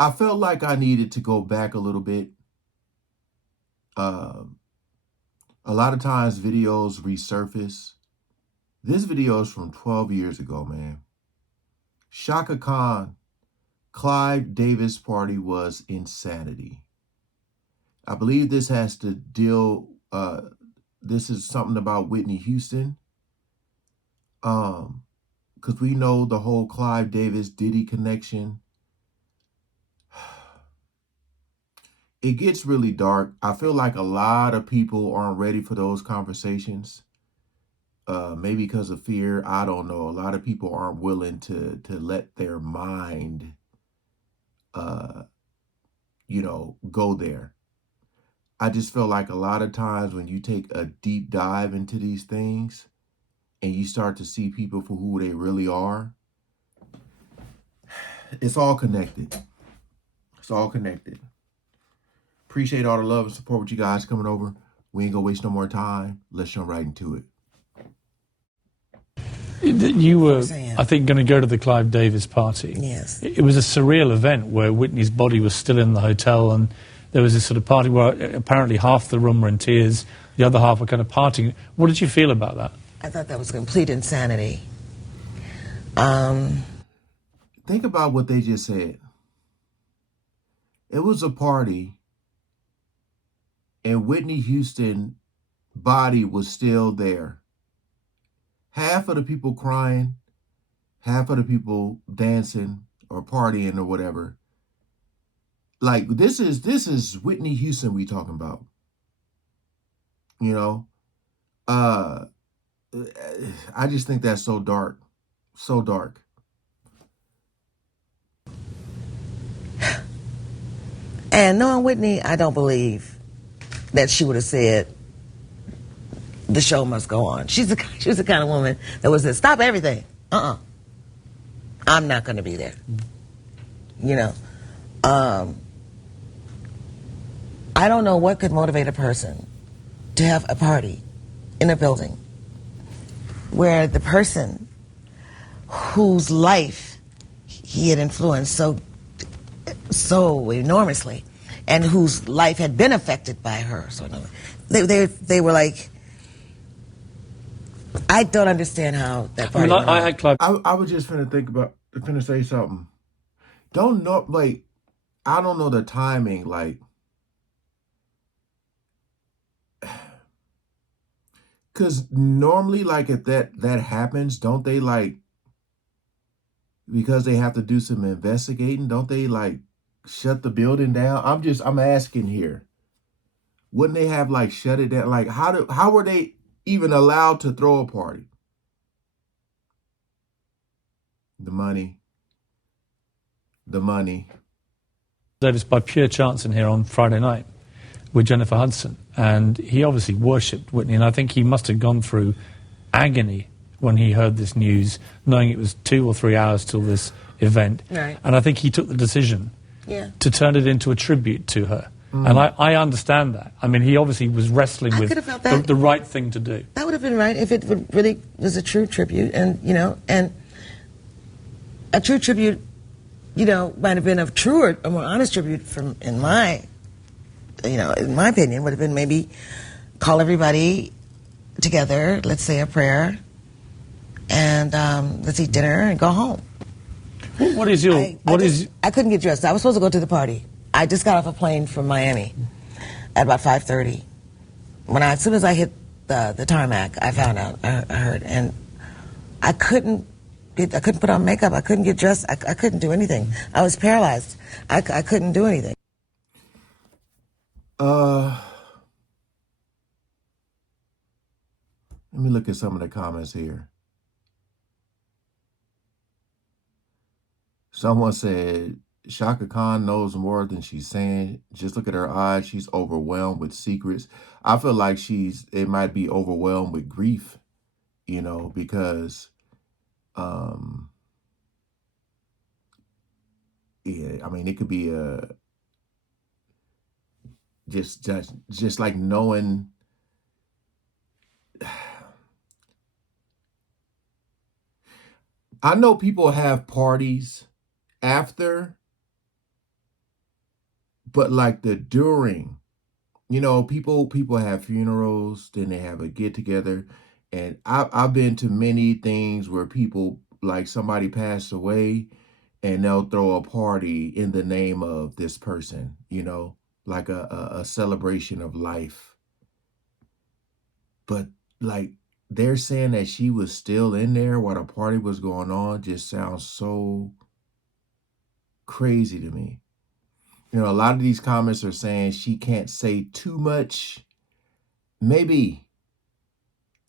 I felt like I needed to go back a little bit. Um, a lot of times videos resurface. This video is from 12 years ago, man. Chaka Khan, Clive Davis party was insanity. I believe this has to deal, this is something about Whitney Houston. Because we know the whole Clive Davis Diddy connection. It gets really dark. I feel like a lot of people aren't ready for those conversations. Maybe because of fear. I don't know. A lot of people aren't willing to let their mind, uh, go there. I just feel like a lot of times when you take a deep dive into these things and you start to see people for who they really are, it's all connected. It's all connected. Appreciate all the love and support with you guys coming over. We ain't gonna waste no more time. Let's jump right into it. You were, I think, going to go to the Clive Davis party. Yes. It was a surreal event where Whitney's body was still in the hotel, and there was this sort of party where apparently half the room were in tears, the other half were kind of partying. What did you feel about that? I thought that was complete insanity. Think about what they just said. It was a party, and Whitney Houston body was still there. Half of the people crying, half of the people dancing or partying or whatever. Like this is Whitney Houston we talking about. You know? I just think that's so dark. So dark. And knowing Whitney, I don't believe that she would have said the show must go on. She was the kind of woman that would say, stop everything. I'm not going to be there. You know, I don't know what could motivate a person to have a party in a building where the person whose life he had influenced so enormously and whose life had been affected by her. So they were like, I don't understand how that party went on. I had Clive. I was just finna say something. Don't know, like, I don't know the timing, like, because normally, like, if that happens, don't they, like, because they have to do some investigating, don't they, like, shut the building down? I'm asking here. Wouldn't they have, like, shut it down? Like, how were they even allowed to throw a party? The money. Davis by pure chance in here on Friday night with Jennifer Hudson, and he obviously worshipped Whitney, and I think he must have gone through agony when he heard this news, knowing it was 2 or 3 hours till this event. Right. And I think he took the decision to turn it into a tribute to her. And I understand that. I mean, he obviously was wrestling with the right thing to do. That would have been right if it really was a true tribute, and and a true tribute, might have been a truer, a more honest tribute in my opinion, would have been maybe call everybody together, let's say a prayer, and let's eat dinner and go home. What is your? I couldn't get dressed. I was supposed to go to the party. I just got off a plane from Miami at about 5:30. As soon as I hit the tarmac, I found out. I heard, and I couldn't put on makeup. I couldn't get dressed. I couldn't do anything. I was paralyzed. I couldn't do anything. Let me look at some of the comments here. Someone said, Chaka Khan knows more than she's saying. Just look at her eyes. She's overwhelmed with secrets. I feel like it might be overwhelmed with grief, because, yeah, I mean, it could be just like knowing. I know people have parties after but like the during, people have funerals, then they have a get together, and I've been to many things where people, like, somebody passed away, and they'll throw a party in the name of this person, like a celebration of life. But like, they're saying that she was still in there while the party was going on just sounds so crazy to me. A lot of these comments are saying she can't say too much. Maybe,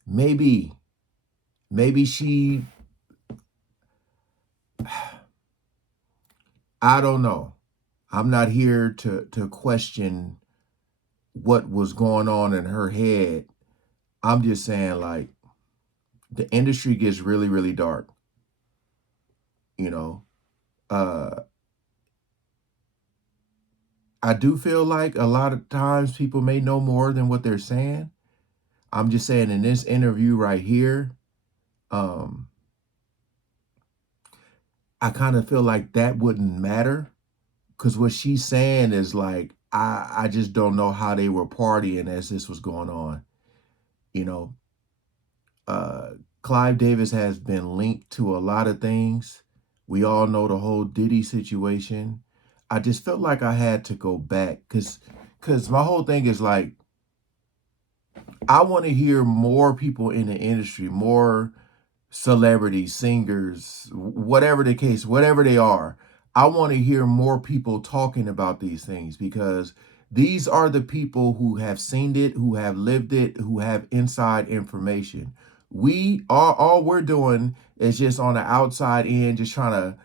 maybe, maybe she, I don't know. I'm not here to question what was going on in her head. I'm just saying, like, the industry gets really, really dark. You know, uh, I do feel like a lot of times people may know more than what they're saying. I'm just saying, in this interview right here, um, I kind of feel like that wouldn't matter, because what she's saying is like, I just don't know how they were partying as this was going on. You know, uh, Clive Davis has been linked to a lot of things. We all know the whole Diddy situation. I just felt like I had to go back, because my whole thing is like, I want to hear more people in the industry, more celebrities, singers, whatever the case, whatever they are. I want to hear more people talking about these things, because these are the people who have seen it, who have lived it, who have inside information. We are, all we're doing is just on the outside end, just trying to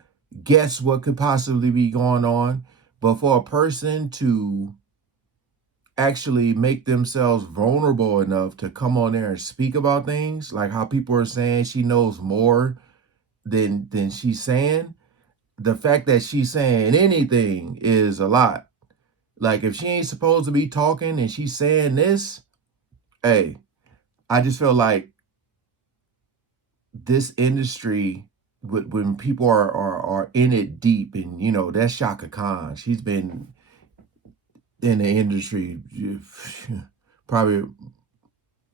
guess what could possibly be going on. But for a person to actually make themselves vulnerable enough to come on there and speak about things, like how people are saying she knows more than she's saying, the fact that she's saying anything is a lot. Like, if she ain't supposed to be talking and she's saying this, hey, I just feel like this industry, when people are in it deep, and that's Chaka Khan. She's been in the industry probably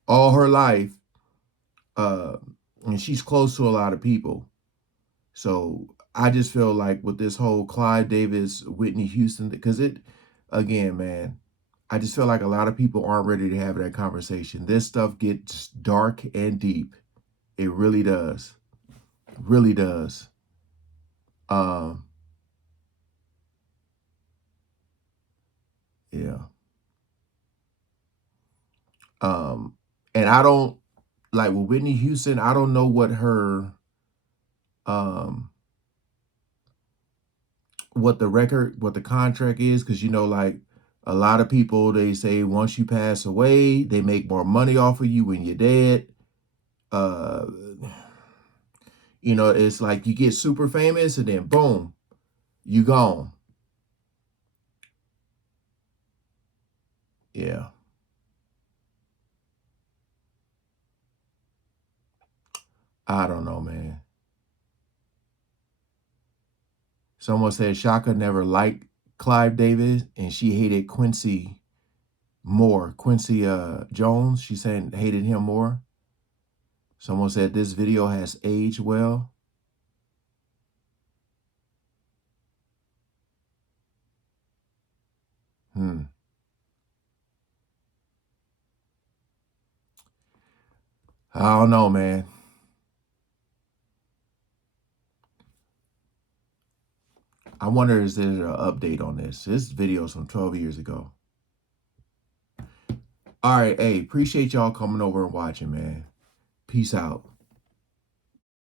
all her life, uh, and she's close to a lot of people. So I just feel like with this whole Clive Davis, Whitney Houston, because again, man, I just feel like a lot of people aren't ready to have that conversation. This stuff gets dark and deep. It really does. Really does. Um, yeah. Um, and I don't, like, with Whitney Houston, I don't know um what the record, what the contract is, because like, a lot of people, they say once you pass away, they make more money off of you when you're dead. Uh, it's like you get super famous and then boom, you gone. Yeah. I don't know, man. Someone said Shaka never liked Clive Davis and she hated Quincy more. Quincy Jones, she said, hated him more. Someone said this video has aged well. Hmm. I don't know, man. I wonder, is there an update on this? This video is from 12 years ago. All right, hey, appreciate y'all coming over and watching, man. Peace out.